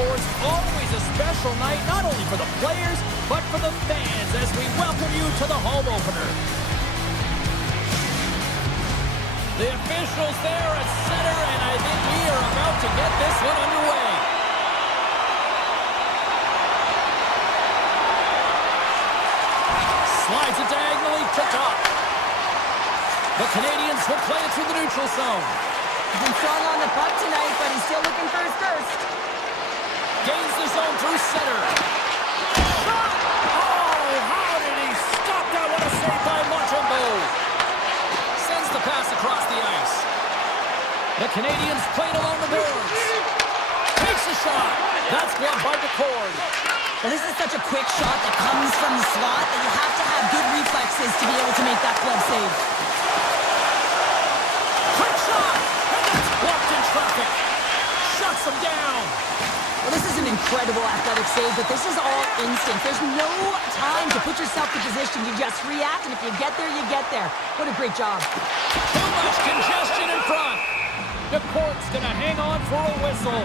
sports, always a special night, not only for the players, but for the fans, as we welcome you to the home opener. The officials there at center, and I think we are about to get this one underway. Slides it diagonally to top. The Canadians will play it through the neutral zone. He's been strong on the puck tonight, but he's still looking for his first. Gains the zone through center. Shot! Oh, how did he stop that? What a save by Montembeau. Sends the pass across the ice. The Canadians played along the boards. Takes a shot. That's blocked by McCord. Well, this is such a quick shot that comes from the slot that you have to have good reflexes to be able to make that glove save. Quick shot! And that's blocked in traffic. Shuts him down. Well, this is an incredible athletic save, but this is all instinct. There's no time to put yourself in position. You just react, and if you get there, you get there. What a great job. Too much congestion in front. The court's going to hang on for a whistle.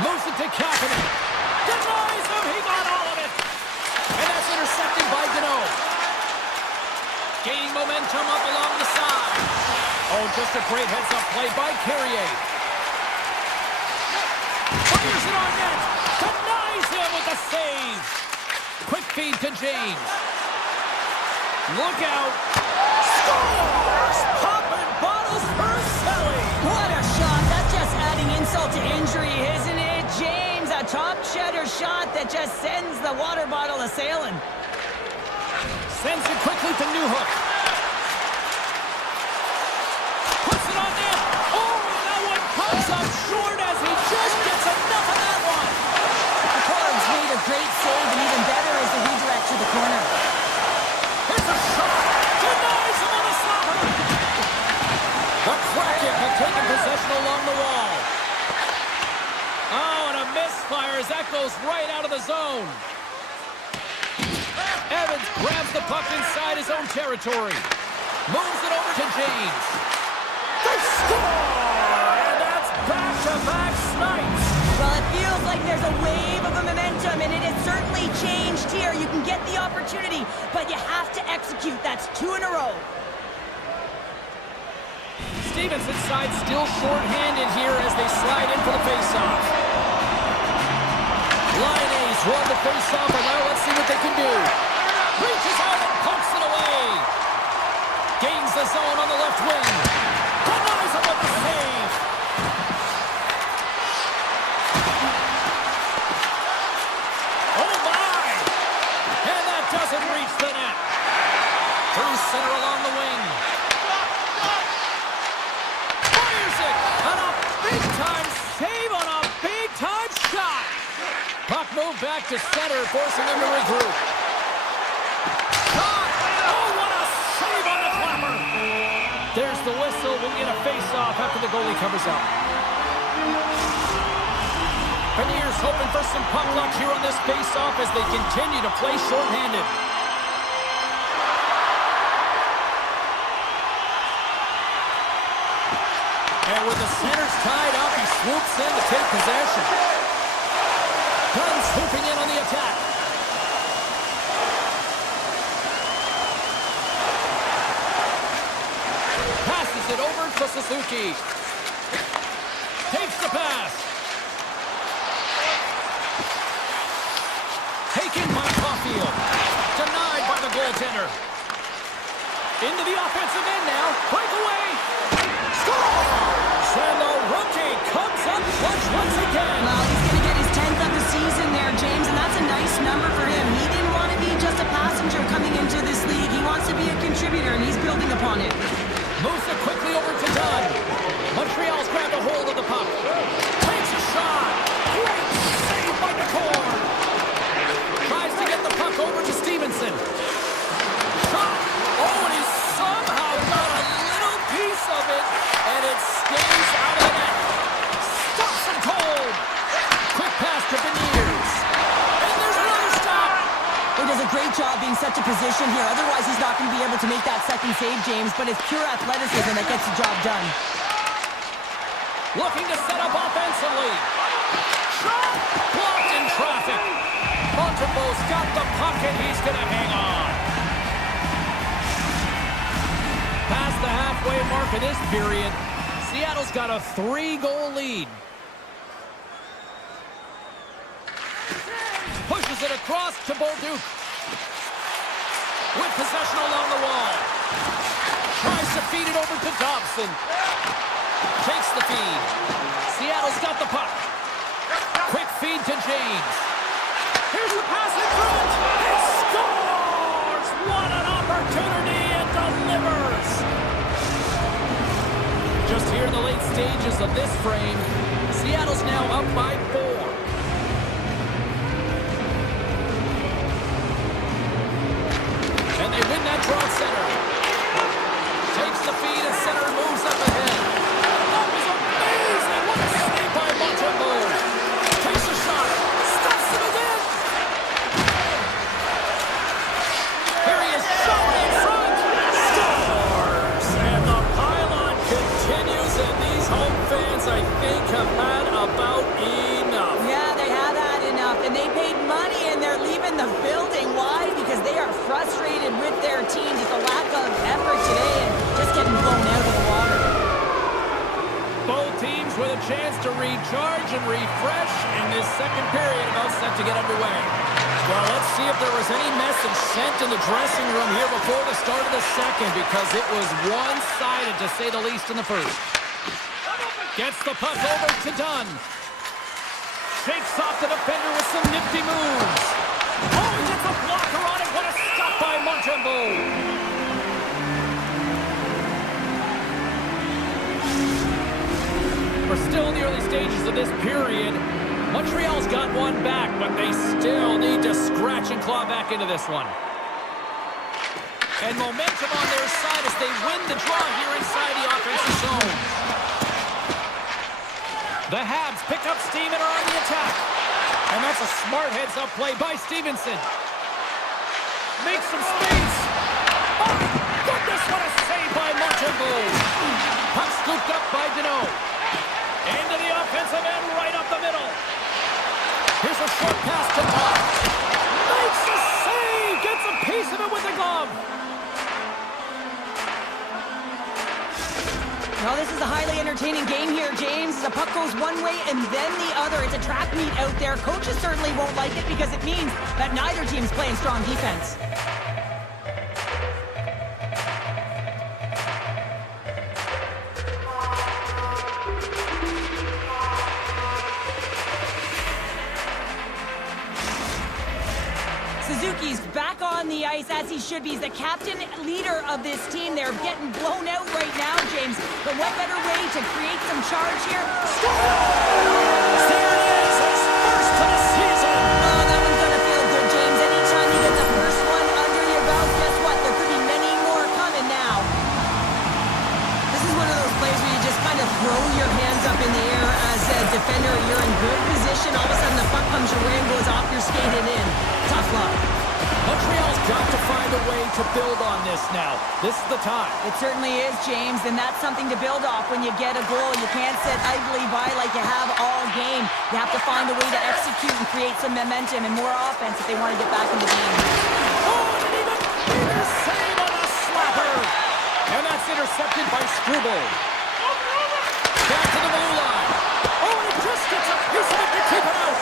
Moves it to Kapanen. Denies him. He got all of it. And that's intercepted by Gano. Gaining momentum up along the side. Oh, just a great heads-up play by Carrier. Fires it on net. Denies him with the save. Quick feed to James. Look out. Scores! Popping bottles for Selly. What a shot. That's just adding insult to injury, isn't it? James, a top cheddar shot that just sends the water bottle a-sailing. Sends it quickly to Newhook. Puts it on net. Oh, that one comes up short as he just gets enough of that one. The Cards made a great save, and even better is the redirect to the corner. Here's a shot. Denies him on the slapper. The Kraken have taken possession along the wall. Oh, and a misfire as that goes right out of the zone. Evans grabs the puck inside his own territory. Moves it over to James. They score! And that's back-to-back snipes. Well, it feels like there's a wave of momentum, and it has certainly changed here. You can get the opportunity, but you have to execute. That's 2 in a row. Stevenson's side still short-handed here as they slide in for the face-off. Lion A's run the face-off, and now let's see what they can do. Reaches out and pumps it away. Gains the zone on the left wing. Denies him with the save. Oh my! And that doesn't reach the net. Through center along the wing. Fires it! And a big-time save on a big-time shot. Puck moved back to center, forcing him to regroup. There's the whistle. We'll get a face-off after the goalie covers up. Beniers hoping for some puck luck here on this face-off as they continue to play short-handed. And with the centers tied up, he swoops in to take possession. Dunn swooping in on the attack. Passes it over to Suzuki. Takes the pass. Taken by Caulfield. Denied by the goaltender. Into the offensive end now. Breakaway. Scores! And the rookie comes up clutch once again. Well, he's going to get his 10th of the season there, James, and that's a nice number for him. He didn't want to be just a passenger coming into this league. He wants to be a contributor, and he's building upon it. Moves it quickly over to Dunn. Montreal's grabbed a hold of the puck. Takes a shot. Great save by McCord. Tries to get the puck over to Stevenson. Shot. Oh, and he somehow got a little position here. Otherwise, he's not going to be able to make that second save, James, but it's pure athleticism that gets the job done. Looking to set up offensively. Shot! Blocked in traffic. Montembeau's got the puck, and he's going to hang on. Past the halfway mark of this period, Seattle's got a 3-goal lead. Pushes it across to Bolduc. With possession along the wall. Tries to feed it over to Dobson. Takes the feed. Seattle's got the puck. Quick feed to James. Here's the pass in front. He scores! What an opportunity, and delivers! Just here in the late stages of this frame, Seattle's now up by 4. And they win that draw center. Takes the feed and center moves up ahead. That was amazing! What a save by Montembeau. Takes a shot. Stuffs it again. Here he is, shot in front. Scores! And the pylon continues, and these home fans, I think, have had about enough. Yeah, they have had enough, and they paid money, and they're leaving the building. Why? Because they are frustrated with their team, with the lack of effort today, and just getting blown out of the water. Both teams with a chance to recharge and refresh in this second period, about set to get underway. Well, let's see if there was any message sent in the dressing room here before the start of the second, because it was one-sided, to say the least, in the first. Gets the puck over to Dunn. Shakes off the defender with some nifty moves. Oh, he gets a blocker on it. What a stop by Montembeau. We're still in the early stages of this period. Montreal's got one back, but they still need to scratch and claw back into this one. And momentum on their side as they win the draw here inside the offensive zone. The Habs pick up steam and are on the attack. And that's a smart heads-up play by Stevenson. Makes some space. Oh, goodness, what a save by Montembeau. Puck scooped up by Deneau. Into the offensive end, right up the middle. Here's a short pass to Todd. Makes a save. Gets a piece of it with the glove. Well, this is a highly entertaining game here, James. The puck goes one way and then the other. It's a track meet out there. Coaches certainly won't like it because it means that neither team's playing strong defense. Suzuki's back on the ice as he should be. He's the captain, leader of this team. They're getting blown out right now, James. But what better way to create some charge here? Scores! There it is, his first of the season. Oh, that one's gonna feel good, James. Anytime you get the first one under your belt, guess what? There could be many more coming now. This is one of those plays where you just kind of throw your hands up in the air as a defender. You're in good position. All of a sudden, the puck comes your way and goes off your skate and in. Tough luck. Montreal's got to find a way to build on this now. This is the time. It certainly is, James, and that's something to build off when you get a goal. You can't sit idly by like you have all game. You have to find a way to execute and create some momentum and more offense if they want to get back in the game. Oh, and an even bigger save on a slapper. And that's intercepted by Struble. Back to the blue line. Oh, and it just gets a piece of it to keep it out.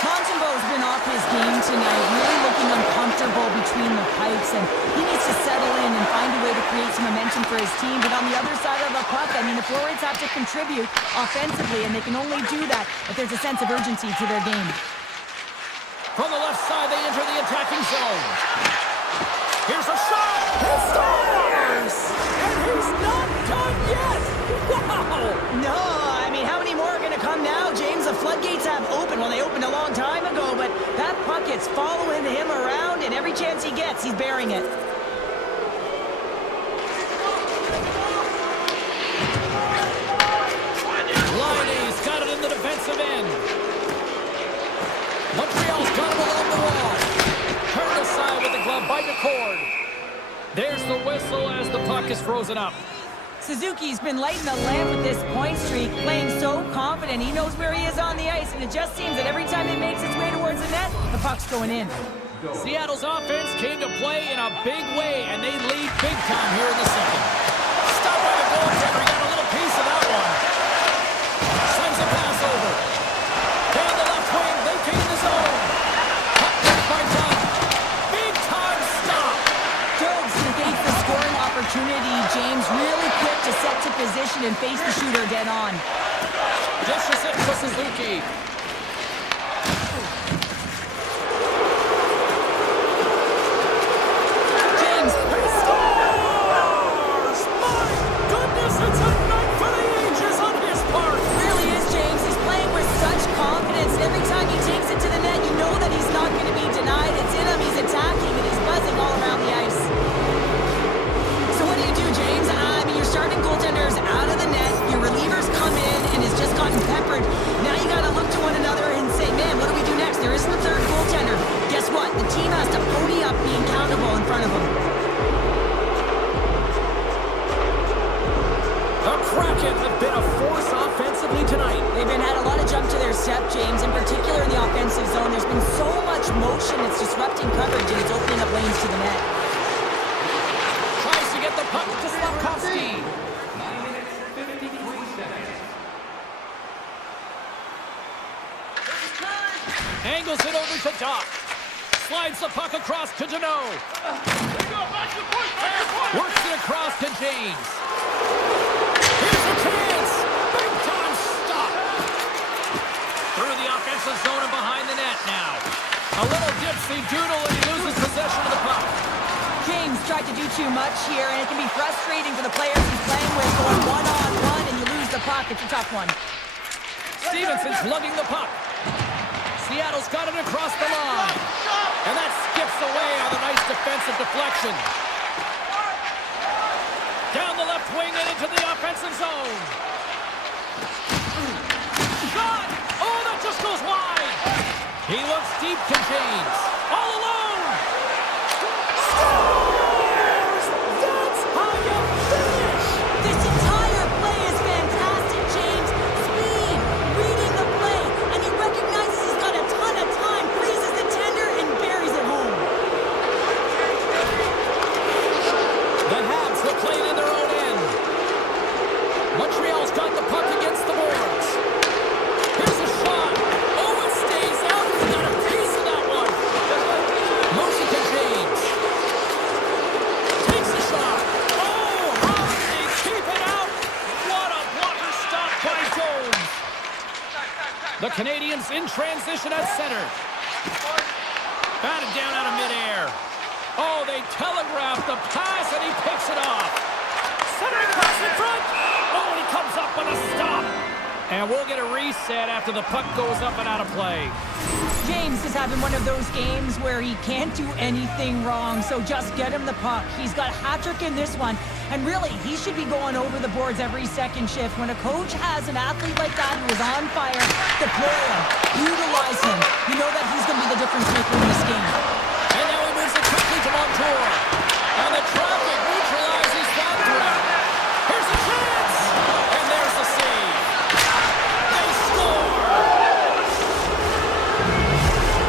Montembeau's been off his game tonight, really looking uncomfortable between the pipes, and he needs to settle in and find a way to create some momentum for his team. But on the other side of the puck, I mean, the forwards have to contribute offensively, and they can only do that if there's a sense of urgency to their game. From the left side, they enter the attacking zone. Here's a shot. He scores! And he's not done yet. Wow! No, I mean, how many more are going to come now, James? The floodgates have opened. Well, they opened a long time ago, but that puck is following him around, and every chance he gets, he's bearing it. Liney's got it in the defensive end. Montreal's got it along the wall. Turned aside with the glove by stride the cord. There's the whistle as the puck is frozen up. Suzuki's been lighting the lamp with this point streak, playing so confident. He knows where he is on the ice, and it just seems that every time it makes its way towards the net, the puck's going in. Seattle's offense came to play in a big way, and they lead big time here in the second. Stopped by the goaltender. He got a little piece of that one. Sends a pass over. Down the left wing. They gain the zone. Puck back by Dunn. Big time stop. Jones negates the scoring opportunity. James really quick to set to position and face the shooter dead on. Just as it for Suzuki. James Scores! My goodness, it's a night for the ages on his part. really is, James. He's playing with such confidence. Every time he takes it to the net, you know that he's not going to be denied. It's in him. He's attacking, and he's buzzing all around the ice. So what do you do, James? I mean, your starting goaltender's out of the net. Your relievers come in and has just gotten peppered. Now you got to look to one another and say, man, what do we do next? There isn't a third goaltender. Guess what? The team has to pony up being countable in front of him. The Kraken have been a force offensively tonight. They've had a lot of jump to their step, James, in particular in the offensive zone. There's been so much motion, it's disrupting coverage, and it's opening up lanes to the net. Tries to get the puck to Slavkovsky. Angles it over to Doc. Slides the puck across to Deneau. Works it across to James. Here's a chance. Big time stop. Through the offensive zone and behind the net now. A little dipsy doodle and he loses possession of the puck. James tried to do too much here, and it can be frustrating for the players he's playing with, going one-on-one, and you lose the puck. It's a tough one. Stevenson's lugging the puck. Seattle's got it across the line. And that skips away on a nice defensive deflection. Down the left wing and into the offensive zone. Shot! Oh, that just goes wide. He looks deep to James. All alone. Scores! That's how you finish. This entire play is fantastic, James. Speed, reading the play, and he recognizes he's got a ton of time, freezes the tender, and buries it home. The Habs will play it in their own end. Montreal's got the puck against the boards. Here's a shot. Oh, it stays out. We got a piece of that one. Motion to James. Takes the shot. Oh, how did he keep it out? What a blocker stop by Jones. The Canadians in transition at center. Batted down out of midair. Oh, they telegraphed the pass, and he picks it off. Centering pass in front. Oh, and he comes up with a stop. And we'll get a reset after the puck goes up and out of play. James is having one of those games where he can't do anything wrong, so just get him the puck. He's got a hat-trick in this one, and really, he should be going over the boards every second shift. When a coach has an athlete like that who is on fire, deploy him, utilize him. You know that he's going to be the difference maker in this game. And now he moves it quickly to Montour. And the traffic neutralizes that threat. Here's a chance. And there's the save. They score.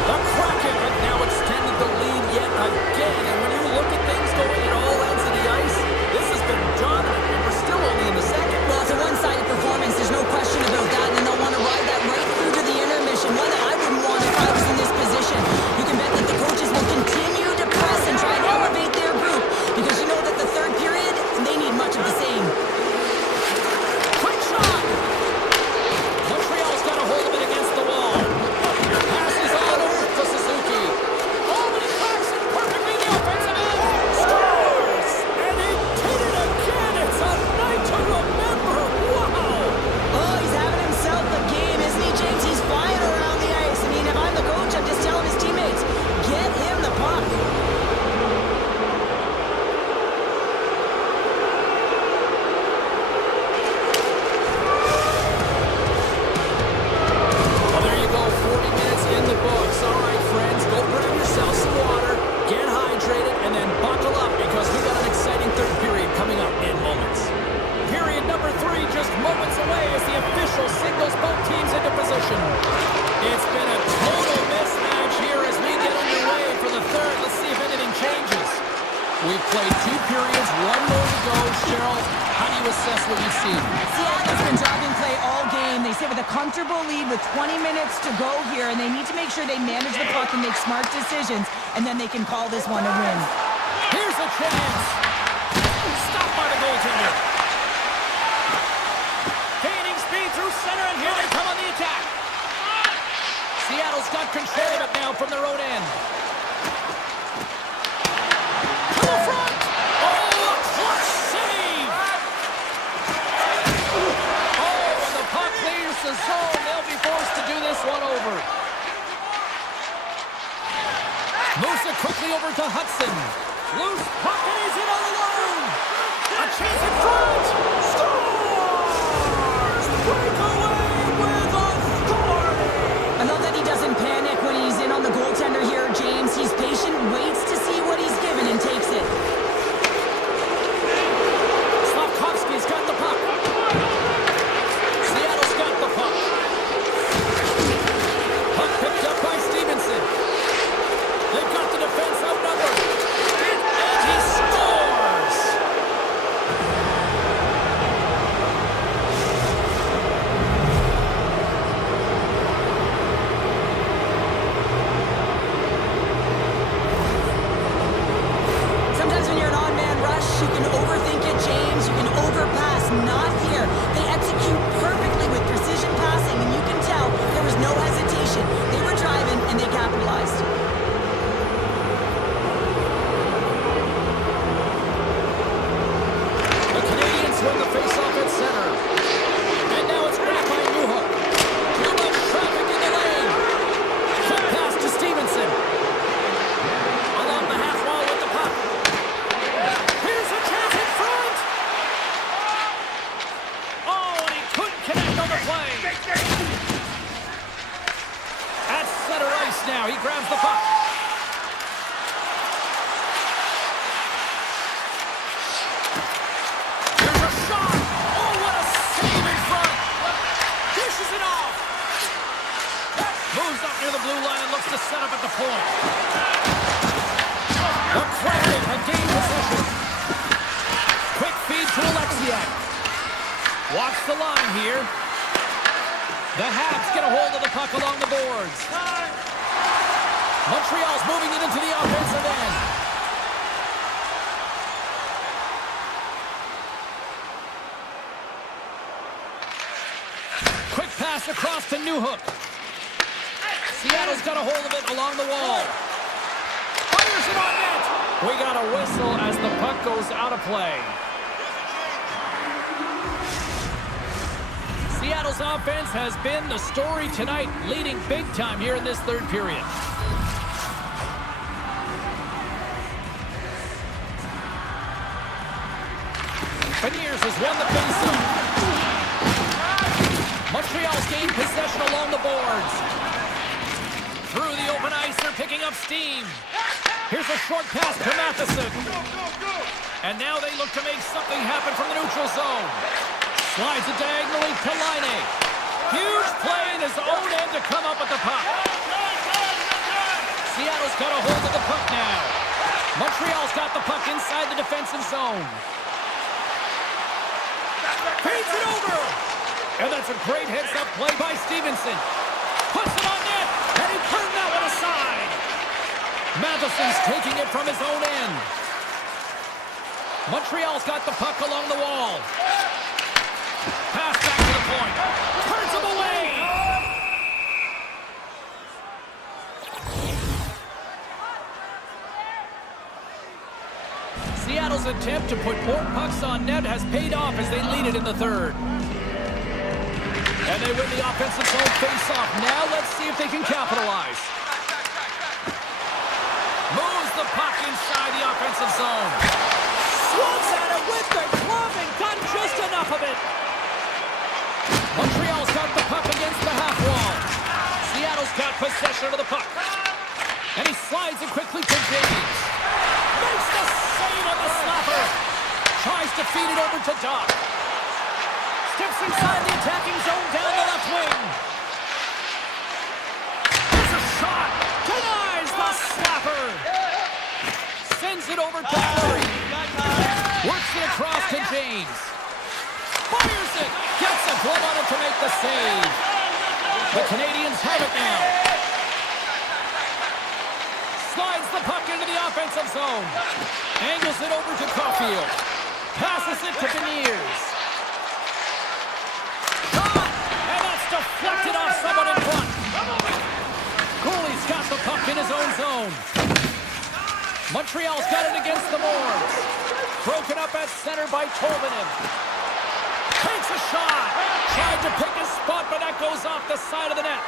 The Kraken have now extended the lead yet again. And when you look at things going at all ends of the ice, this has been dominant. And we're still only in the second. Well, it's a one-sided performance. There's no question about that, and they'll want to ride that right through to the intermission. One that I wouldn't want if I was in this position. You can bet that the coach We've played 2 periods, 1 more to go. Cheryl, how do you assess what you've seen? Seattle's been driving play all game. They sit with a comfortable lead with 20 minutes to go here, and they need to make sure they manage the puck and make smart decisions, and then they can call this one a win. Here's a chance. Stopped by the goaltender. Gaining speed through center, and here they come on the attack. Seattle's got control of it now from their own end. To the front. Oh, a clutch save. Oh, when the puck leaves the zone, they'll be forced to do this one over. Moves it quickly over to Hudson. Loose puck, and he's in all alone. A chance in front. Scores! Breakaway with authority. I love that he doesn't panic when he's in on the goaltender here, James. He's patient, waits to see what he's given, and takes it. Slavkovsky's got the puck. Seattle's got the puck. Puck picked up by Stevenson. They've got the defense outnumbered. And he scores! Sometimes when you're an on-man rush, you can overthink it, James. You can overpass. Not here. They execute perfectly with precision passing, and you can tell there was no hesitation. They were driving, and they capitalized. The Canadians win the face-off at center. And now it's grabbed by Newhook. Too much traffic in the lane. Quick pass to Stevenson. Along the half wall with the puck. Here's a chance in front. Oh, and he couldn't connect on the play. At center ice now. He grabs the puck. Here's a shot. Oh, what a save in front. Dishes it off. Moves up near the blue line and looks to set up at the point. The Kraken have gained possession. Quick feed to Alexiak. Watch the line here. The Habs get a hold of the puck along the boards. Montreal's moving it into the offensive end. Quick pass across to Newhook. Seattle's got a hold of it along the wall. Fires it on net. We got a whistle as the puck goes out of play. Seattle's offense has been the story tonight, leading big time here in this third period. Beniers has won the faceoff. Montreal's gained possession along the boards. Through the open ice, they're picking up steam. Here's a short pass to Matheson. And now they look to make something happen from the neutral zone. Slides it diagonally to Laine. Huge play in his own end to come up with the puck. Seattle's got a hold of the puck now. Montreal's got the puck inside the defensive zone. Feeds it over. And that's a great heads-up play by Stevenson. Puts it on net, and he turned that one aside. Matheson's taking it from his own end. Montreal's got the puck along the wall. Pass back to the point. Turns him away. Seattle's attempt to put more pucks on net has paid off as they lead it in the third. And they win the offensive zone face-off. Now let's see if they can capitalize. Moves the puck inside the offensive zone. Swats at it with the glove and got just enough of it. Montreal's got the puck against the half wall. Seattle's got possession of the puck. And he slides it quickly to James. Makes the save on the slapper. Tries to feed it over to Doc. Steps inside the attacking zone down the left wing. There's a shot. Denies the slapper. Sends it over to Fleury. Works it across to James. Fires it. Gets a glove on it to make the save. The Canadians have it now. Slides the puck into the offensive zone. Angles it over to Caulfield. Passes it to Beniers. Shot! And that's deflected off someone in front. Goalie's got the puck in his own zone. Montreal's got it against the boards. Broken up at center by Tolvanen. Takes a shot. Tried to pick his spot, but that goes off the side of the net.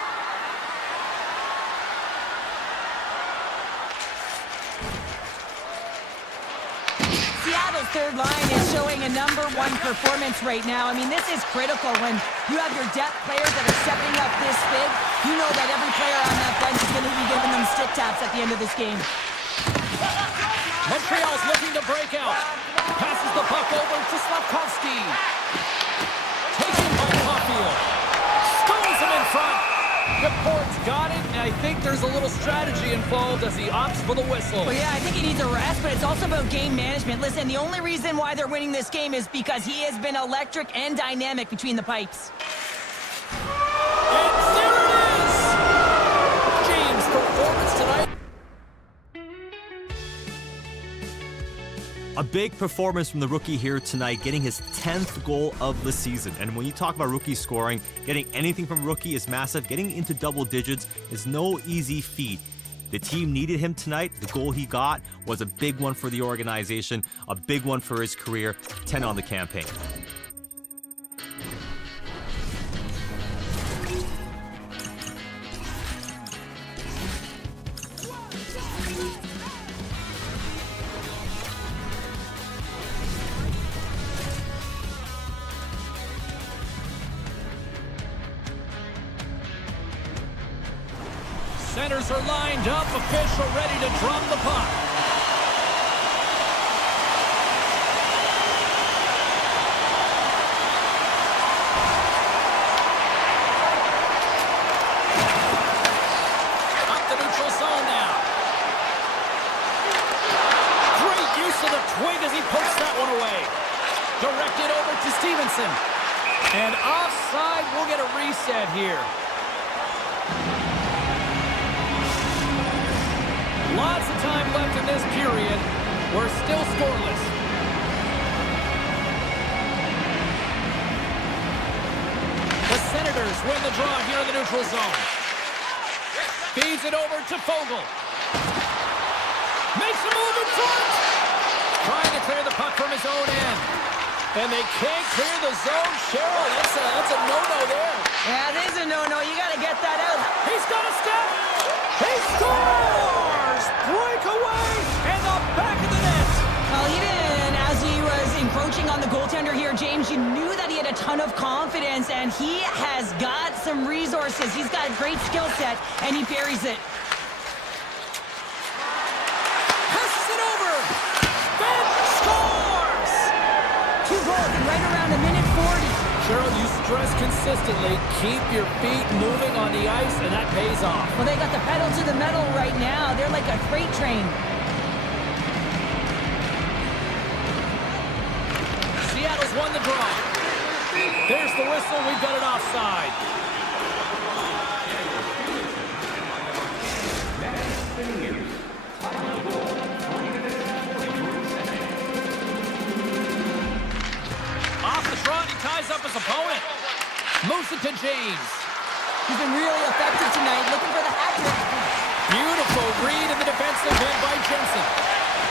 Seattle's third line is showing a #1 performance right now. I mean, this is critical when you have your depth players that are stepping up this big. You know that every player on that bench is going to be giving them stick taps at the end of this game. Montreal's looking to break out. Passes the puck over to Slafkovsky. Taken by Caulfield. Stones him in front. Deport's got it, and I think there's a little strategy involved as he opts for the whistle. Well, yeah, I think he needs a rest, but it's also about game management. Listen, the only reason why they're winning this game is because he has been electric and dynamic between the pipes. And there it is! James' performance tonight. A big performance from the rookie here tonight, getting his 10th goal of the season. And when you talk about rookie scoring, getting anything from rookie is massive. Getting into double digits is no easy feat. The team needed him tonight. The goal he got was a big one for the organization, a big one for his career, 10 on the campaign. Centers are lined up, official ready to drop the puck. Up the neutral zone now. Great use of the twig as he pokes that one away. Directed over to Stevenson. And offside, we'll get a reset here. Lots of time left in this period. We're still scoreless. The Senators win the draw here in the neutral zone. Feeds it over to Fogle. Makes a move in front. Trying to clear the puck from his own end. And they can't clear the zone. Cheryl, that's a no-no there. Yeah, it is a no-no. You got to get that out. He's got a step. He scores! Breakaway in the back of the net. Well, even as he was encroaching on the goaltender here, James, you knew that he had a ton of confidence, and he has got some resources. He's got a great skill set, and he buries it. Passes it over. Ben scores! 2 goals in right around a minute 40. Cheryl, you stress consistently, keep your feet moving on the ice, and that pays off. Well, they got the pedal to the metal right now. They're like a freight train. Seattle's won the draw. There's the whistle. We've got it offside. Off the trot, he ties up his opponent. Moves it to James. He's been really effective tonight, looking for the hat trick. Beautiful read in the defensive end by Jensen.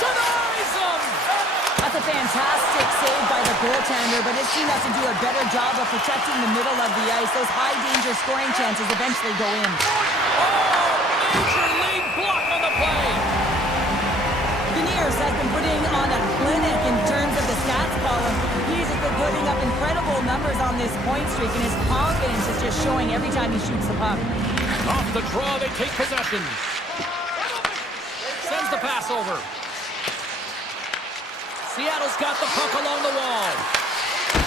Denies him! That's a fantastic save by the goaltender, but his team has to do a better job of protecting the middle of the ice. Those high-danger scoring chances eventually go in. Oh, major league block on the play. Beniers has been putting on a clinic in terms of the stats column. He's been putting up incredible numbers on this point streak, and his confidence is just showing every time he shoots the puck. Off the draw, they take possession. Sends the pass over. Seattle's got the puck along the wall.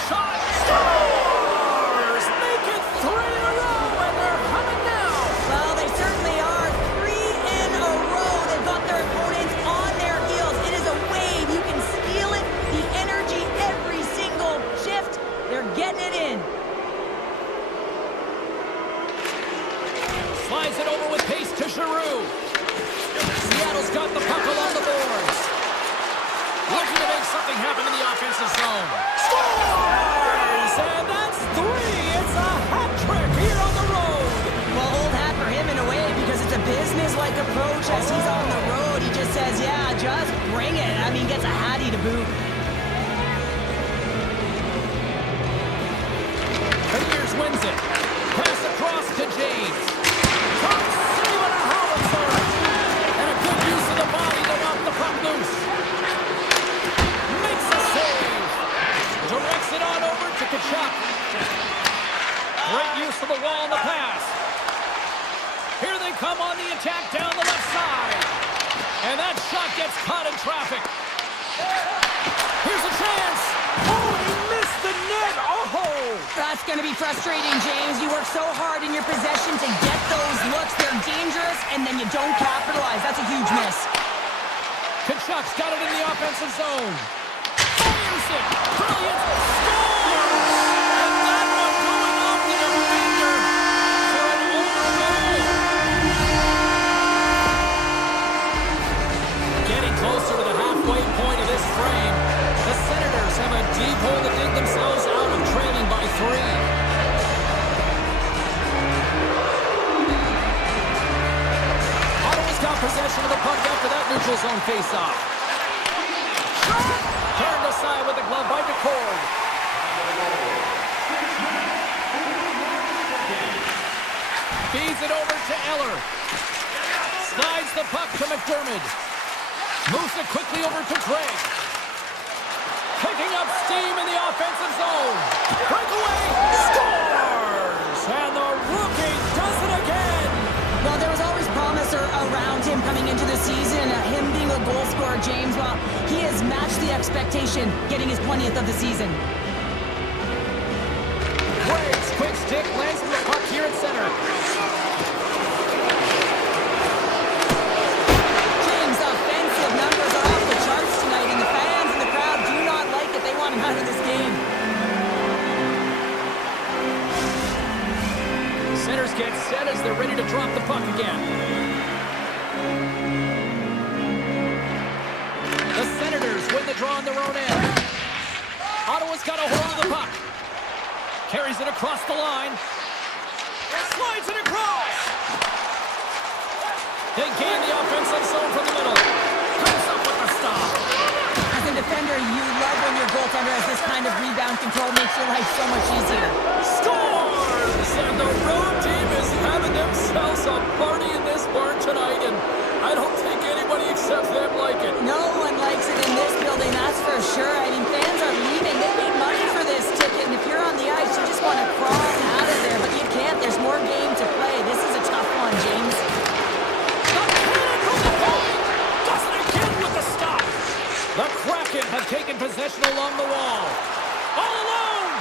Shot! Scores! Make it 3 in a row, and they're humming now. Well, they certainly are. 3 in a row. They've got their opponents on their heels. It is something happen in the offensive zone. Scores! And that's 3. It's a hat trick here on the road. Well, old hat for him in a way because it's a business-like approach as he's on the road. He just says, yeah, just bring it. I mean, gets a hattie to boot. Here's wins it. Pass across to James. Top save on a howitzer. And a good use of the body to knock the puck loose. Makes a save. Directs it on over to Tkachuk. Great use of the wall on the pass. Here they come on the attack down the left side. And that shot gets caught in traffic. Here's a chance. Oh, he missed the net. Oh! That's going to be frustrating, James. You work so hard in your possession to get those looks. They're dangerous, and then you don't capitalize. That's a huge miss. Tkachuk's got it in the offensive zone. Fires it. Brilliant. Scores! And that one going off the defender for an own goal. Getting closer to the halfway point of this frame. The Senators have a deep hole to dig themselves out of, trailing by 3. Ottawa's got possession of the puck after that neutral zone face-off. Turned aside with a glove by DeCord. Feeds it over to Eller. Slides the puck to McDermott. Moves it quickly over to Craig. Picking up steam in the offensive zone. Breakaway. Scores! And the rookie does it again. Well, there was always promise around him coming into the season, him being a goal scorer, James. Well, he has matched the expectation, getting his 20th of the season. Craig's quick stick lands the puck here at center. James' offensive numbers are off the charts tonight, and the fans and the crowd do not like it. They want him out of this game. Centers get set as they're ready to drop the puck again. The Senators win the draw on their own end. Ottawa's got a hold of the puck. Carries it across the line. Slides it across. They gain the offensive zone from the middle. Comes up with a stop. As a defender, you love when your goaltender has this kind of rebound control. Makes your life so much easier. Scores! And the road team is having themselves a party in this barn tonight, and I don't think anybody except them like it. No one likes it in this building, that's for sure. I mean, fans are leaving. They paid money for this ticket, and if you're on the ice, you just want to crawl out of there, but you can't. There's more game to play. This is a tough one, James. The cannon from the point does it again with the stop. The Kraken have taken possession along the wall. All alone.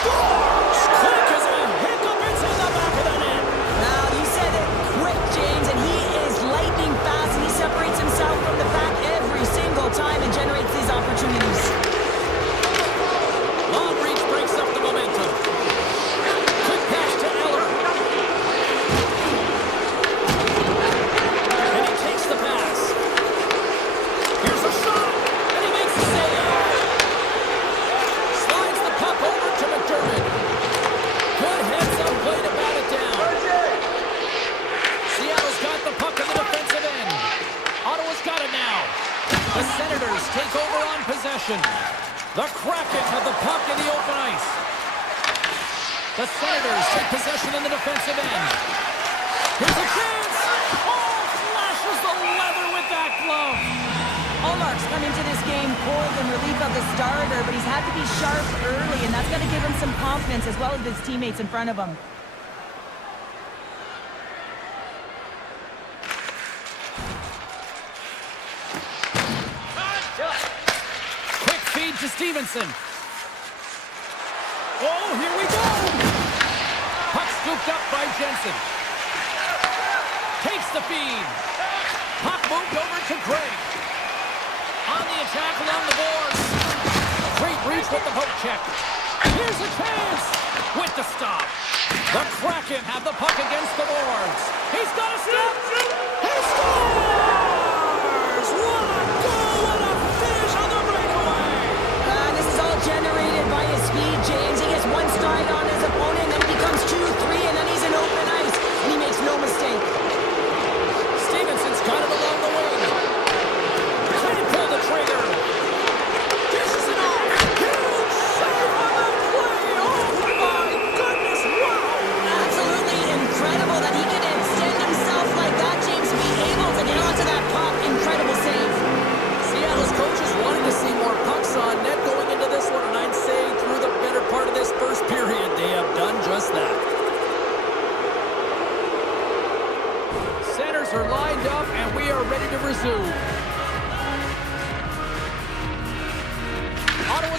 Scores! Quick as a hiccup. It's in the back of the net. Now, you said it quick, James, and he is lightning fast, and he separates himself from the pack every single time and generates these opportunities. Long reach breaks up the momentum. Quick pass to Eller. And he takes the pass. Here's a shot, and he makes the save. Slides the puck over to McDermott. Good heads-up play to bat it down. Seattle's got the puck in the defensive end. Ottawa's got it now. The Senators take over on possession. The Kraken have the puck in the open ice. The Senators take possession in the defensive end. Here's a chance. Oh, flashes the leather with that glove. Allmark's come into this game cold in relief of the starter, but he's had to be sharp early, and that's going to give him some confidence as well as his teammates in front of him. Quick feed to Stevenson. Oh, here we go. Puck scooped up by Jensen. Takes the feed. Puck moved over to Craig. On the attack along the boards. Great reach with the poke check. Here's a chance with the stop. The Kraken have the puck against the boards. He's got a step. He scores! What a goal! What a finish on the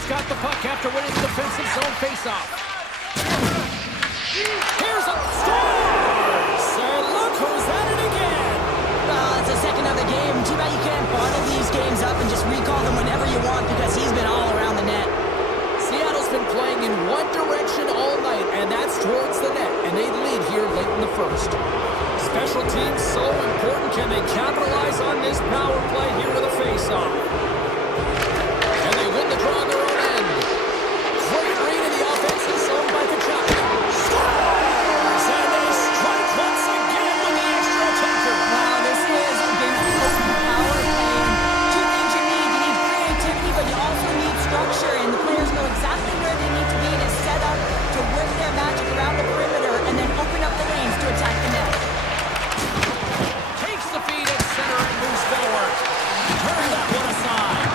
Seattle's got the puck after winning the defensive zone faceoff. Here's a scores! And look who's at it again! Well, it's the second of the game. Too bad you can't bottle these games up and just recall them whenever you want because he's been all around the net. Seattle's been playing in one direction all night, and that's towards the net, and they lead here late in the first. Special teams so important. Can they capitalize on this power play here with a face-off? And they win the draw on their own end. Great read in the offensive zone by Kachuk. Scores! And they strike once again with the extra taker. Wow, this is a big power play. Two things you need. You need creativity, but you also need structure, and the players know exactly where they need to be to set up, to work their magic around the perimeter, and then open up the lanes to attack the net. Takes the feed at center and moves forward. Turn that one aside.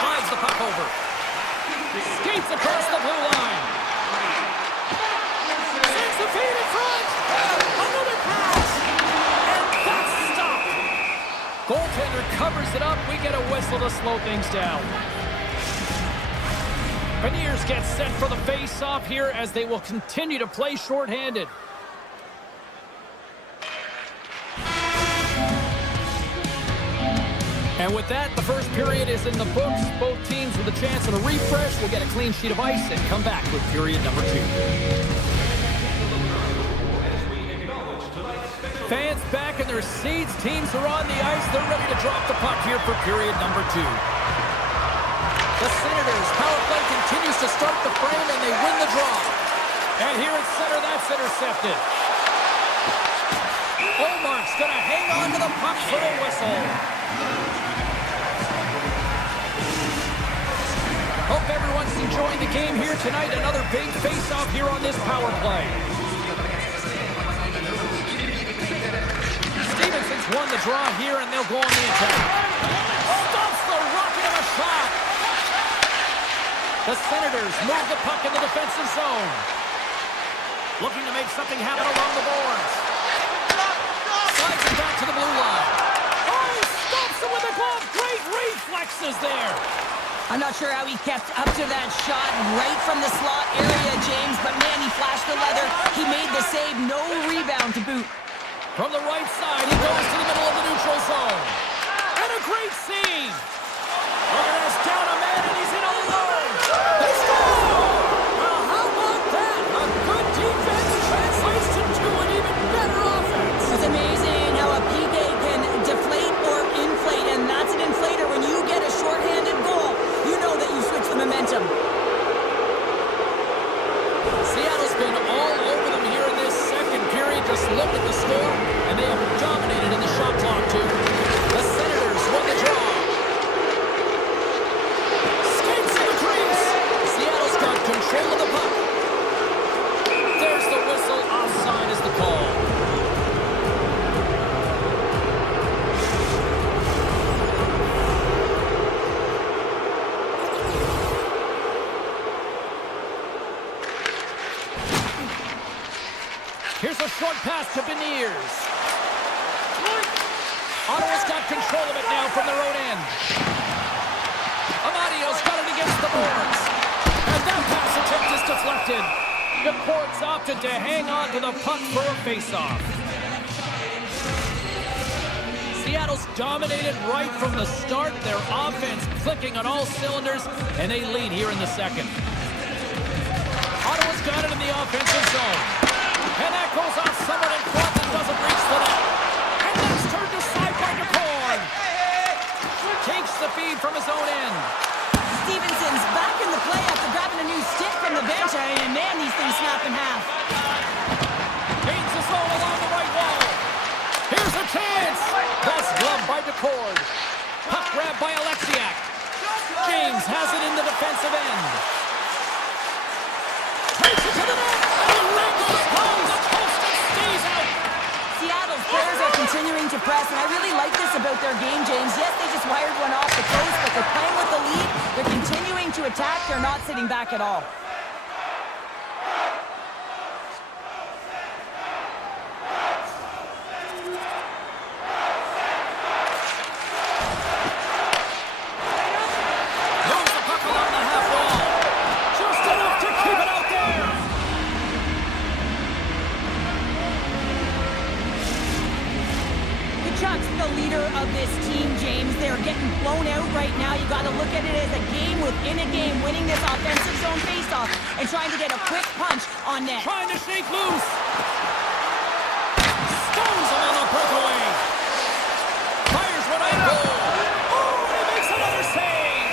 Slides the puck over. Skates across the blue line. Sends the feed in front. Another pass. And that's stopped. Goaltender covers it up. We get a whistle to slow things down. Beniers gets set for the face-off here as they will continue to play shorthanded. And with that, the first period is in the books. Both teams with a chance at a refresh will get a clean sheet of ice and come back with period number 2. Fans back in their seats. Teams are on the ice. They're ready to drop the puck here for period number 2. The Senators' power play continues to start the frame, and they win the draw. And here at center, that's intercepted. Omark's going to hang on to the puck for the whistle. Hope everyone's enjoying the game here tonight. Another big face-off here on this power play. Stevenson's won the draw here, and they'll go on the attack. Stops the rocket of a shot. The Senators move the puck in the defensive zone. Looking to make something happen along the boards. Slides it back to the blue line. Oh, he stops it with a glove. Great reflexes there. I'm not sure how he kept up to that shot right from the slot area, James, but man, he flashed the leather. He made the save, no rebound to boot. From the right side, he goes to the middle of the neutral zone. And a great save. Look at this, down a man, and he's in alone. They score! Well, how about that? A good defense translates to an even better offense. It's amazing how a PK can deflate or inflate, and that's an inflator. When you get a shorthanded goal, you know that you switch the momentum. Seattle's been all over them here in this second period. Just look at the score, and they have dominated in the shot clock, too. The Senators won the draw. Skates in the crease. Seattle's got control of the puck. There's the whistle. Offside is the call. Here's a short pass to Beniers. Ottawa's got control of it now from their own end. Amadio's got it against the boards. And that pass attempt is deflected. The Courts opted to hang on to the puck for a face-off. Seattle's dominated right from the start. Their offense clicking on all cylinders, and they lead here in the second. Ottawa's got it in the offensive zone. And that goes off someone in front that doesn't reach the net. And that's turned aside by DeCord. Takes the feed from his own end. Stevenson's back in the play after grabbing a new stick from the bench, and man, these things snap in half. Gains the zone along the right wall. Here's a chance. That's gloved by DeCord. Puck grab by Alexiak. James has it in the defensive end. Takes it to the net. And wrangles the post. The post and stays out. Seattle's players are continuing to press, and I really like this about their game, James. Yes, they just wired one off the post, but they're playing with the lead. They're continuing to attack. They're not sitting back at all. blown out right now. You got to look at it as a game within a game, winning this offensive zone faceoff and trying to get a quick punch on net. Trying to shake loose. Stones him on the breakaway. Fires one out goal. Oh, and he makes another save.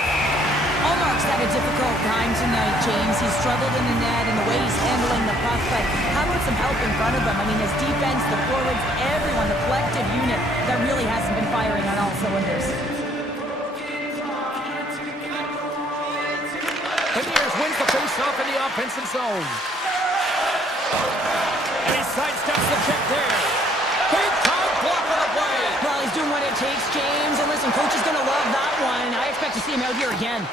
Ullmark's had a difficult time tonight, James. He's struggled in the net and the way he's handling the puck, but how about some help in front of him? I mean, his defense, the forwards, everyone, the collective unit that really hasn't been firing on all cylinders. Beniers wins the face-off in the offensive zone. And he sidesteps the check there. Big time block on the play. Well, he's doing what it takes, James. And listen, coach is going to love that one. I expect to see him out here again.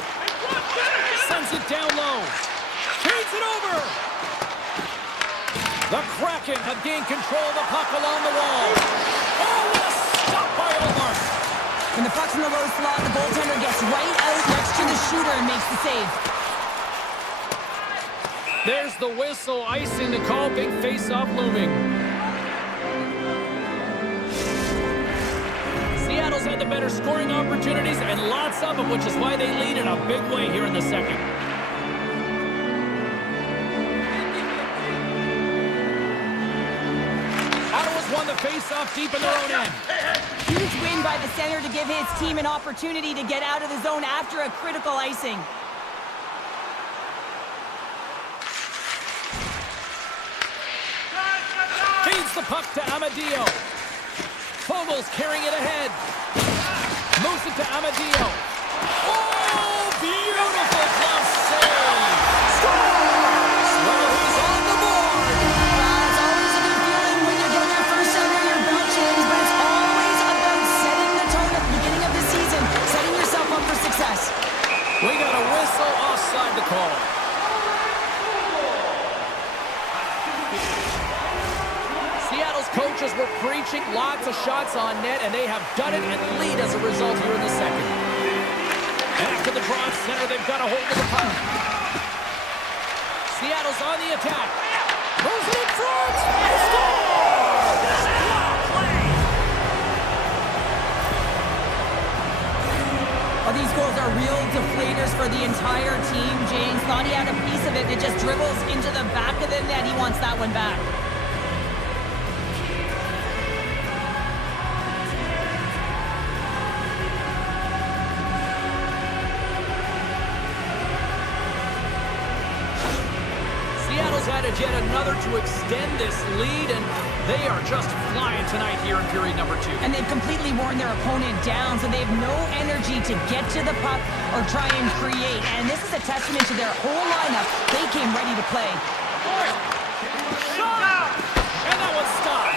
Sends it down low. Feeds it over. The Kraken have gained control of the puck along the wall. Oh, what a stop by Ullmark. When the puck's in the low slot, the goaltender gets right out next to the shooter and makes the save. There's the whistle, icing the call, big face-off looming. Seattle's had the better scoring opportunities and lots of them, which is why they lead in a big way here in the second. Ottawa's won the face-off deep in their own end. Huge win by the center to give his team an opportunity to get out of the zone after a critical icing. Feeds the puck to Amadio. Fogel's carrying it ahead. Moves it to Amadio. Oh, beautiful glove save. Scores! Well, he's on the board. It's always a good feeling when you're getting your first under your belt, James, but it's always about setting the tone at the beginning of the season, setting yourself up for success. We got a whistle offside the call. Seattle's coaches were preaching lots of shots on net, and they have done it and lead as a result here in the second. And after the draw at center, they've got a hold of the puck. Seattle's on the attack. Moves it in front. Scores! Well, these goals are real deflators for the entire team, James. Thought he had a piece of it. It just dribbles into the back of the net. He wants that one back. Seattle's added yet another to extend this lead, and they are just flying tonight here in period number 2. And they've completely worn their opponent down, so they have no energy to get to the puck or try and create. And this is a testament to their whole lineup. They came ready to play. Shot! And that one's stopped.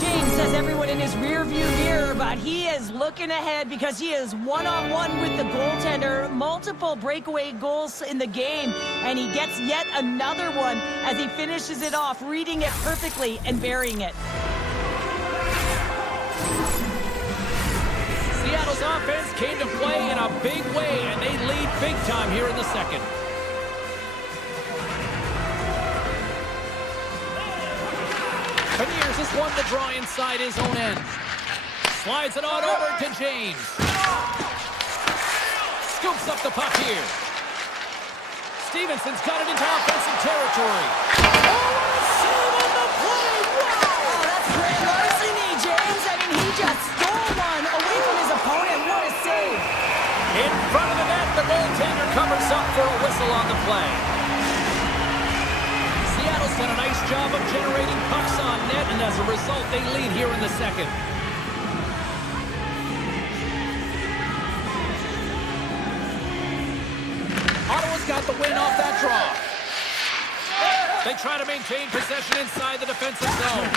James says everyone in his rearview mirror, but he is looking ahead because he is one-on-one with the goaltender. Multiple breakaway goals in the game, and he gets yet another one as he finishes it off, reading it perfectly and burying it. Seattle's offense came to play in a big way, and they lead big time here in the second. Beniers has won the draw inside his own end. Slides it on over to James. Scoops up the puck here. Stevenson's got it into offensive territory. Oh, save on the play! Wow! Oh, that's great larceny, James. I mean, he just stole one away from his opponent. What a save. In front of the net, the goaltender covers up for a whistle on the play. Seattle's done a nice job of generating pucks on net, and as a result, they lead here in the second. Ottawa's got the win off that draw. They try to maintain possession inside the defensive zone.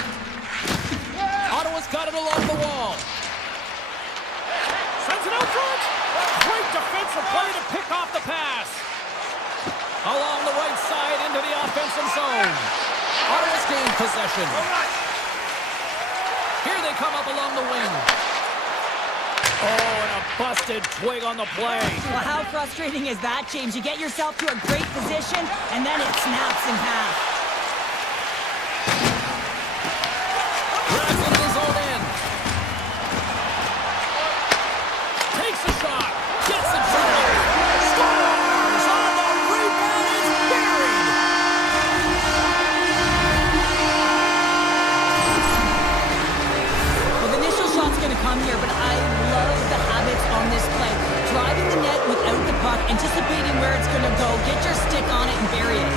Ottawa's got it along the wall. Sends it out front. Great defensive play to pick off the pass. Along the right side into the offensive zone. Ottawa's gained possession. Here they come up along the wing. Oh, and a busted twig on the play. Well, how frustrating is that, James? You get yourself to a great position, and then it snaps in half. Grabs it in his own end. Takes a shot. Gets it through. Scores on the rebound. It's buried. Well, the initial shot's going to come here, but I love the habits on this play. Driving the net without the puck, anticipating where it's going to go, get your stick on it and bury it.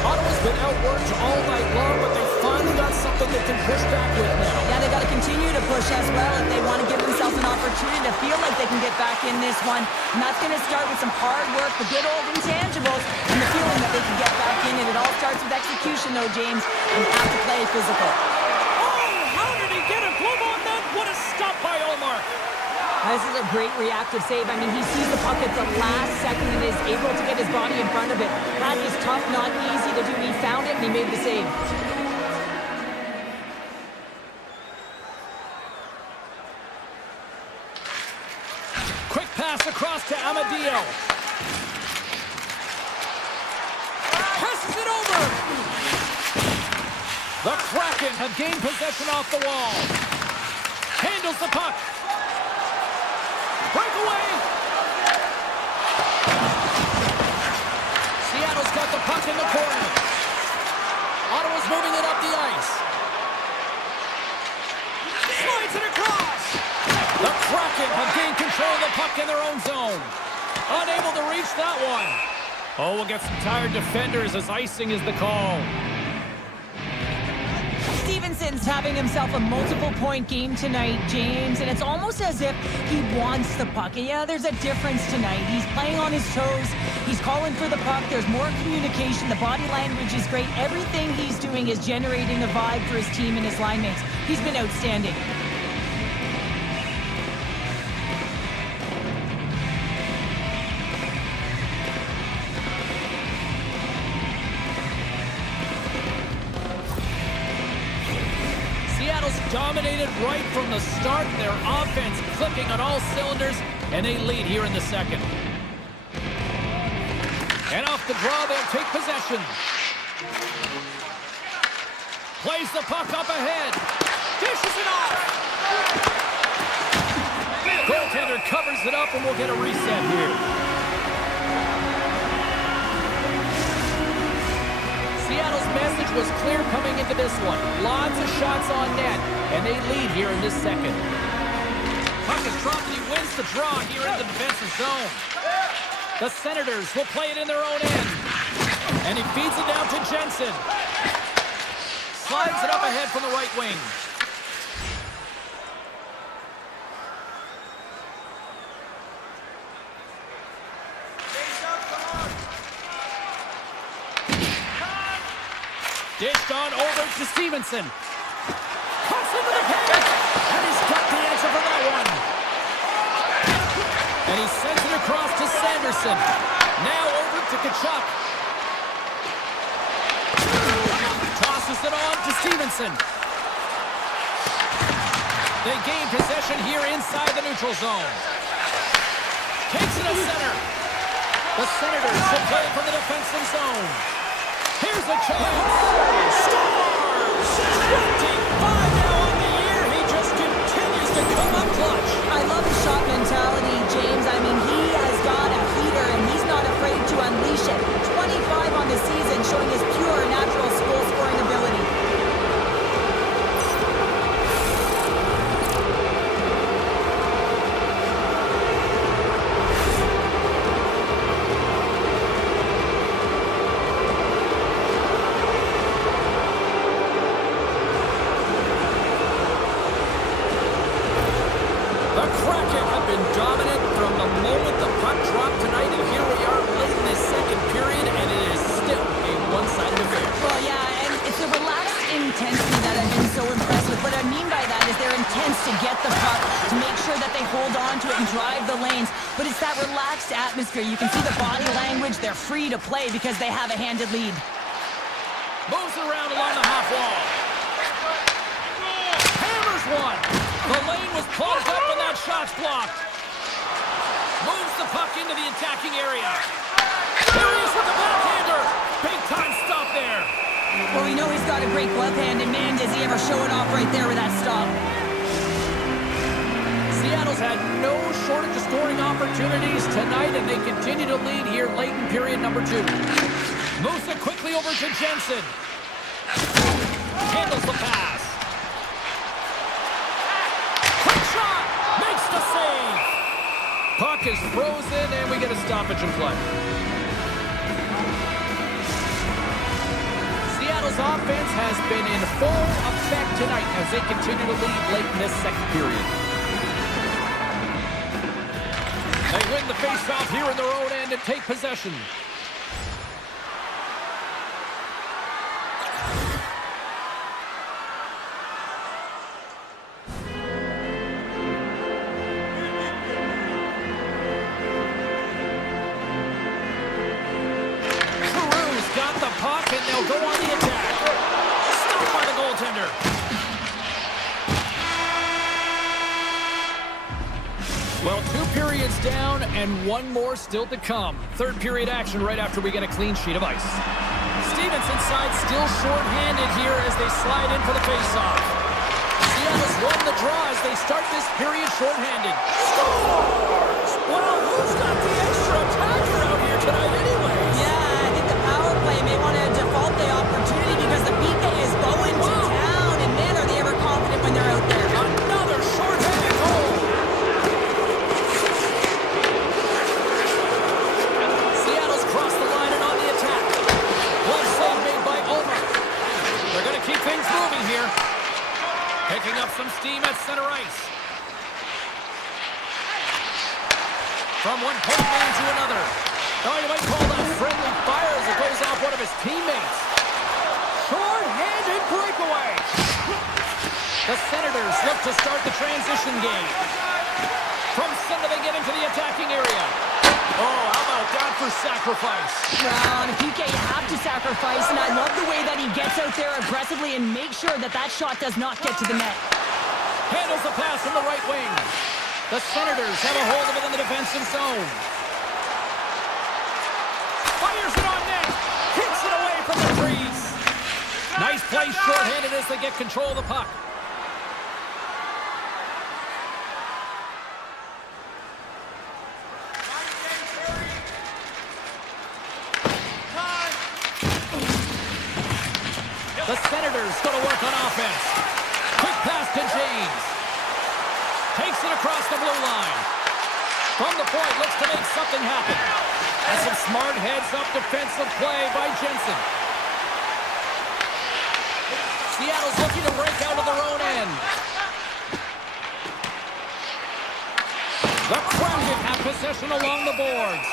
Ottawa's been outworked all night long, but they finally got something they can push back with now. Yeah, they got to continue to push as well if they want to give themselves an opportunity to feel like they can get back in this one. And that's going to start with some hard work, the good old intangibles, and the feeling that they can get back in. And it all starts with execution, though, James. You have to play physical. Oh, how did he get a glove on that? What a stop by Omar. This is a great reactive save. I mean, he sees the puck at the last second and is able to get his body in front of it. That is tough, not easy to do. He found it and he made the save. Quick pass across to Amadio. Passes it over. The Kraken have gained possession off the wall. Handles the puck. Breakaway. Seattle's got the puck in the corner. Ottawa's moving it up the ice. Slides it across. The Kraken have gained control of the puck in their own zone. Unable to reach that one. Oh, we'll get some tired defenders as icing is the call. Stevenson's having himself a multiple-point game tonight, James, and it's almost as if he wants the puck. And yeah, there's a difference tonight. He's playing on his toes. He's calling for the puck. There's more communication. The body language is great. Everything he's doing is generating a vibe for his team and his line mates. He's been outstanding. Dominated right from the start. Their offense clicking on all cylinders, and they lead here in the second. And off the draw, they'll take possession. Plays the puck up ahead. Dishes it off. Goaltender covers it up, and we'll get a reset here. Seattle's message was clear coming into this one. Lots of shots on net, and they lead here in this second. Puck is dropped, and he wins the draw here in the defensive zone. The Senators will play it in their own end. And he feeds it down to Jensen. Slides it up ahead from the right wing. Dished on over to Stevenson. Cuts into the paint. And he's got the answer for that one. And he sends it across to Sanderson. Now over to Tkachuk. Tosses it on to Stevenson. They gain possession here inside the neutral zone. Takes it to center. The Senators will play from the defensive zone. Here's a chance. Scores! 25 now on the year. He just continues to come up clutch. I love his shot mentality, James. I mean, he has got a heater, and he's not afraid to unleash it. 25 on the season, showing his pure, natural goal-scoring ability. can drive the lanes, but it's that relaxed atmosphere. You can see the body language. They're free to play because they have a handed lead. Moves around along the half wall. Hammers one. The lane was plugged up and that shot's blocked. Moves the puck into the attacking area. There he is with the backhander. Big time stop there. Well, we know he's got a great glove hand, and man, does he ever show it off right there with that stop. Seattle's had no shortage of scoring opportunities tonight, and they continue to lead here late in period number 2. Moves it quickly over to Jensen. Handles the pass. Quick shot! Makes the save! Puck is frozen, and we get a stoppage in play. Seattle's offense has been in full effect tonight as they continue to lead late in this second period. They win the faceoff here in their own end and take possession. And they'll go on the attack. Stopped by the goaltender. Well, 2 periods down and 1 more still to come. Third period action right after we get a clean sheet of ice. Stevenson's side still short-handed here as they slide in for the face-off. Seattle's won the draw as they start this period short-handed. Scores! Well, who's got the extra attacker out here tonight anyways? Yeah, I think the power play may want to default the opportunity because the PK is going to town, and man, are they ever confident when they're out there. Another short-handed goal. Seattle's crossed the line and on the attack. One save made by Omar. They're going to keep things moving here. Picking up some steam at center ice. From one point man to another. Oh, you might call that friendly fire as it goes off one of his teammates. Short-handed breakaway. The Senators look to start the transition game. From center they get into the attacking area. Oh, how about that for sacrifice? Well, on a PK, you have to sacrifice, and I love the way that he gets out there aggressively and makes sure that that shot does not get to the net. Handles the pass from the right wing. The Senators have a hold of it in the defensive zone. Fires it on net. Kicks it away from the crease. Nice play short-handed as they get control of the puck. The Senators go to work on offense. Quick pass to James. Takes it across the blue line. From the point, looks to make something happen. And some smart heads-up defensive play by Jensen. Seattle's looking to break out of their own end. The Kraken have possession along the boards.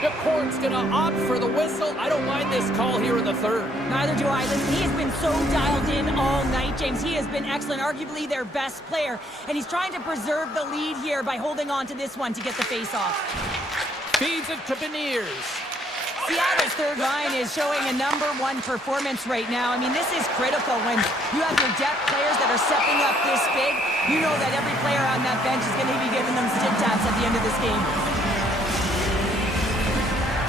DeCourt's going to opt for the whistle. I don't mind this call here in the third. Neither do I. Listen, he has been so dialed in all night, James. He has been excellent, arguably their best player. And he's trying to preserve the lead here by holding on to this one to get the face-off. Feeds it to Beniers. Seattle's third line is showing a #1 performance right now. I mean, this is critical when you have your depth players that are stepping up this big. You know that every player on that bench is going to be giving them stick taps at the end of this game.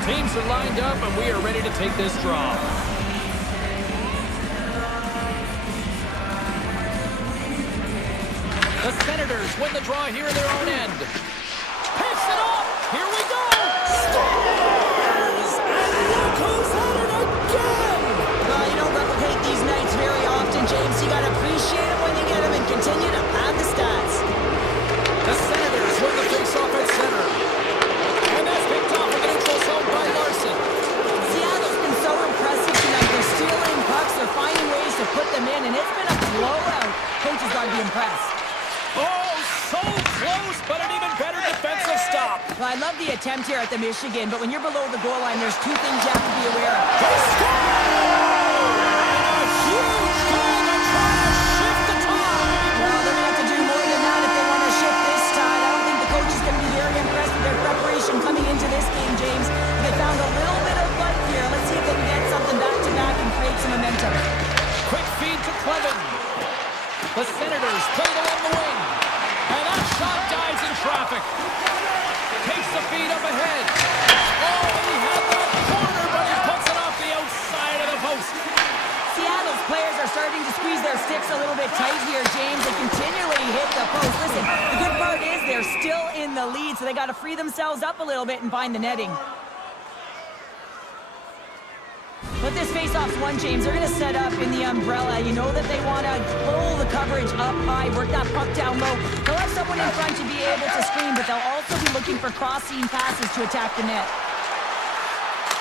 Teams are lined up, and we are ready to take this draw. The Senators win the draw here in their own end. Picks it up. Here we go. Scores! And look who's at it again! Well, you don't replicate these nights very often, James. You got to appreciate it when you get them and continue to pad the stats. The Senators win the face-off at center. And that's picked off in the neutral zone by Larson. Seattle's been so impressive tonight. They're stealing pucks. They're finding ways to put them in, and it's been a blowout. Coach has got to be impressed. Oh, so close, but an even better defensive stop. Well, I love the attempt here at the Michigan, but when you're below the goal line, there's 2 things you have to be aware of. They score! And a huge goal to try to shift the tide. Well, they're going to have to do more than that if they want to shift this tide. I don't think the coach is going to tight here, James. They continually hit the post. Listen, the good part is they're still in the lead, so they got to free themselves up a little bit and find the netting. But this face-off's won, James. They're going to set up in the umbrella. You know that they want to pull the coverage up high, work that puck down low. They'll have someone in front to be able to screen, but they'll also be looking for cross-seam passes to attack the net.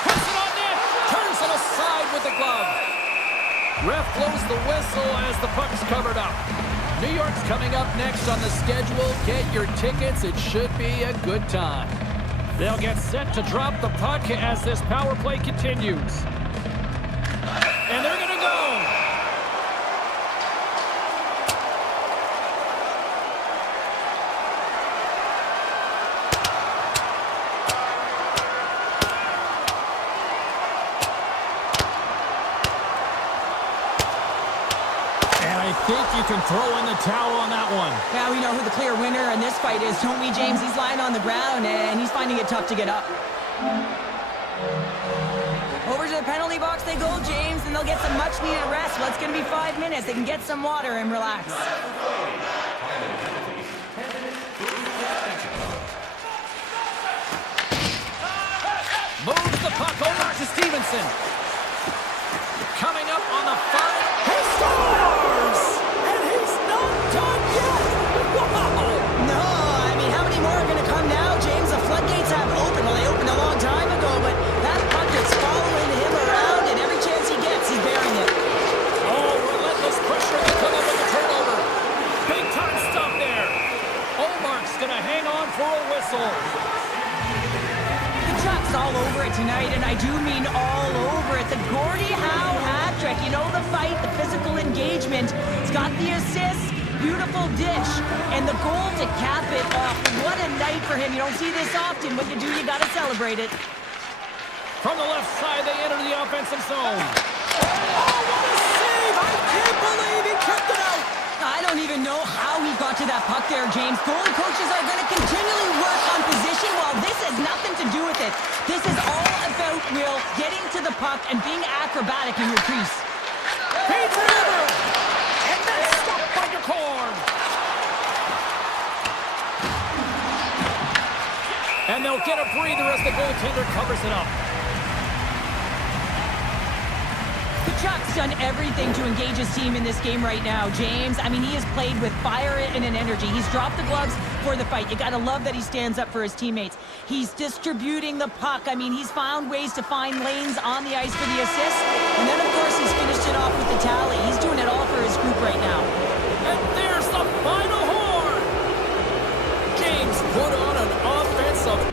Puts it on net. Turns it aside with the glove. Ref blows the whistle as the puck's covered up. New York's coming up next on the schedule. Get your tickets. It should be a good time. They'll get set to drop the puck as this power play continues. And they're going to go. And I think you can throw in the towel on that one. Now we know who the clear winner in this fight is, don't we, James? He's lying on the ground, and he's finding it tough to get up. Over to the penalty box they go, James, and they'll get some much-needed rest. Well, it's going to be 5 minutes. They can get some water and relax. Moves the puck over to Stevenson. Coming up on the five. He scores! And he's not done yet! Wow! No, I mean, how many more are going to come now, James? The floodgates have opened. Well, they opened a long time ago, but that puck is following him around, and every chance he gets, he's bearing it. Oh, relentless pressure to come up with the turnover. Big time stop there. Olmark's going to hang on for a whistle. The Chuck's all over it tonight, and I do mean all over it. The Gordie Howe hat trick. You know, the fight, the physical engagement. He's got the assist, beautiful dish, and the goal to cap it off. What a night for him. You don't see this often. When you do, you got to celebrate it. From the left side, they enter the offensive zone. Oh, what a save! I can't believe he kept it out! I don't even know how he got to that puck there, James. Goalie coaches are going to continually work on position while this has nothing to do with it. This is all about, Will, getting to the puck and being acrobatic in your crease. Feeds it over! And then stopped by your corn! And they'll get a breather as the goaltender covers it up. Chuck's done everything to engage his team in this game right now, James. I mean, he has played with fire and an energy. He's dropped the gloves for the fight. You gotta love that he stands up for his teammates. He's distributing the puck. I mean, he's found ways to find lanes on the ice for the assist. And then, of course, he's finished it off with the tally. He's doing it all for his group right now. And there's the final horn! James put on an offensive...